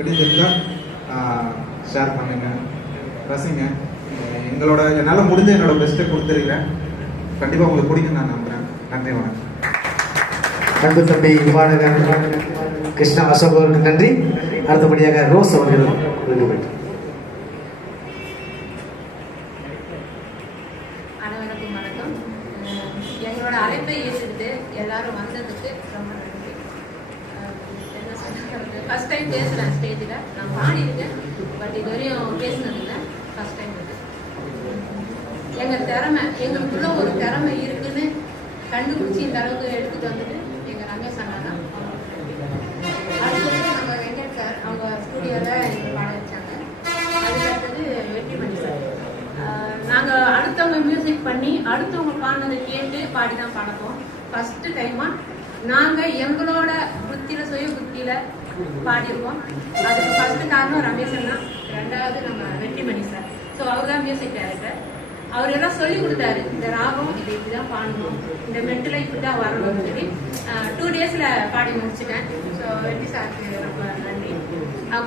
பிடிச்சிருந்தால் ஷேர் பண்ணுங்கள், ரசிங்க. எங்களோட என்னால் முடிஞ்ச என்னோட பெஸ்ட்டை கொடுத்துருக்கிறேன். கண்டிப்பாக உங்களுக்கு பிடிக்கும் நான் நம்புகிறேன். நன்றி, வணக்கம். அன்பு தம்பி பாடகர் கிருஷ்ணா அசோக் அவருக்கு நன்றி. அடுத்தபடியாக ரோஸ் அவர்கள். அனைவருக்கும் வணக்கம். எங்களோட அழைப்பை ஏற்றுக்கிட்டு எல்லாரும் வந்ததுக்கு ரொம்ப நன்றி. என்ன சொல்றது, ஃபர்ஸ்ட் டைம் பேசுகிறேன் ஸ்டேஜில். நான் பாடியிருக்கேன், பட் இது வரையும் பேசினதில்லை, ஃபர்ஸ்ட் டைம். எங்கள் திறமை, எங்களுக்குள்ள ஒரு திறமை இருக்குன்னு கண்டுபிடிச்சி இந்த அளவுக்கு எடுத்துகிட்டு வந்துட்டு எங்கள் ரமேஷ் அண்ணா தான். அடுத்தது நம்ம வெங்கட் சார், அவங்க ஸ்டூடியோவில் எங்கள் பாட வச்சாங்க. அதுக்கடுத்தது வெற்றிமணி சார். நாங்கள் அடுத்தவங்க மியூசிக் பண்ணி அடுத்தவங்க பாடினதை கேட்டு பாடி தான் பாடப்போம். ஃபர்ஸ்ட் டைமாக நாங்கள் எங்களோட புத்தியில் சுய புத்தியில் பாடியிருக்கோம். அதுக்கு ஃபர்ஸ்ட் காரணம் ரமேஷ் அண்ணா, ரெண்டாவது நம்ம வெற்றிமணி சார். ஸோ அவர் தான் மியூசிக் டைரக்டர். அவர் எல்லாம் சொல்லி கொடுத்தாரு, இந்த ராகம் இதை இப்படிதான் பாடணும், இந்த மெட்டில் இப்படிதான் வரணும்னு சொல்லி 2 daysல பாடி முடிச்சுட்டேன். ஸோ வெற்றி சாருக்கு ரொம்ப நன்றி.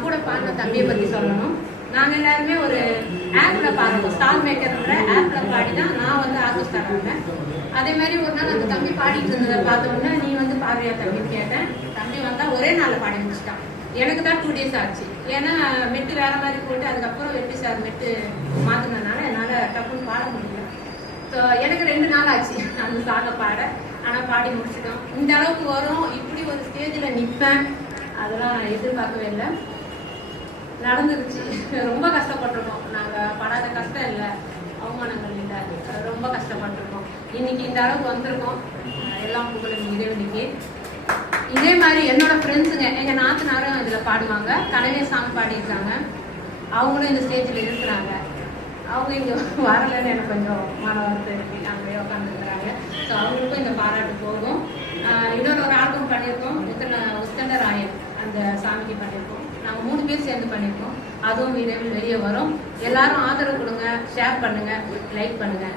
கூட பாடின தம்பியை பற்றி சொல்லணும். நாங்கள் எல்லாருமே ஒரு ஆப்ல பாடுறோம், ஸ்டார் மேக்கர்ன்ற ஆப்ல பாடி தான் நான் வந்து ஆர்கெஸ்ட்ரா ஆடுவேன். அதே மாதிரி ஒரு நாள் அந்த தம்பி பாடிட்டு இருந்ததை பார்த்தோம்னா, நீ வந்து பாடுறியா தம்பின்னு கேட்டேன். தம்பி வந்தா ஒரே நாள் பாடி முடிச்சிட்டான். எனக்கு தான் 2 days ஆச்சு. ஏன்னா மெட்டு வேற மாதிரி போட்டு அதுக்கப்புறம் வெற்றி சார் மெட்டு மாத்தினதுனால என்னால் டப்புன்னு பாட முடியல. ஸோ எனக்கு 2 நாள் ஆச்சு அந்த சாங்கை பாட. ஆனால் பாடி முடிச்சிட்டோம். இந்த அளவுக்கு வரும், இப்படி ஒரு ஸ்டேஜில் நிற்பேன், அதெல்லாம் எதிர்பார்க்கவே இல்லை. நடந்துருச்சு. ரொம்ப கஷ்டப்பட்டிருக்கோம். நாங்கள் படாத கஷ்டம் இல்லை, அவமானங்கள் இல்லை, ரொம்ப கஷ்டப்பட்டிருக்கோம். இன்னைக்கு இந்த அளவுக்கு வந்திருக்கோம். எல்லாம் புகழும் இறைவனுக்கு. இதே மாதிரி என்னோட ஃப்ரெண்ட்ஸுங்க, எங்கள் நாத்தனாரும் இதில் பாடுவாங்க, கனவே சாங் பாடியிருக்காங்க. அவங்களும் இந்த ஸ்டேஜில் இருக்கிறாங்க. அவங்க இங்கே வரலன்னு எனக்கு கொஞ்சம் மன வருத்தம் இருக்கு. அங்கேயே உட்காந்துருக்குறாங்க. ஸோ அவங்களுக்கும் இந்த பாராட்டு போகும். இன்னொரு ஆல்பம் பண்ணியிருக்கோம், உத்தண்டராயன், அந்த சாமிக்கு பண்ணியிருக்கோம். நாங்கள் 3 பேர் சேர்ந்து பண்ணியிருக்கோம். அதுவும் விரைவில் வெளியே வரும். எல்லாரும் ஆதரவு கொடுங்க, ஷேர் பண்ணுங்க, லைக் பண்ணுங்க.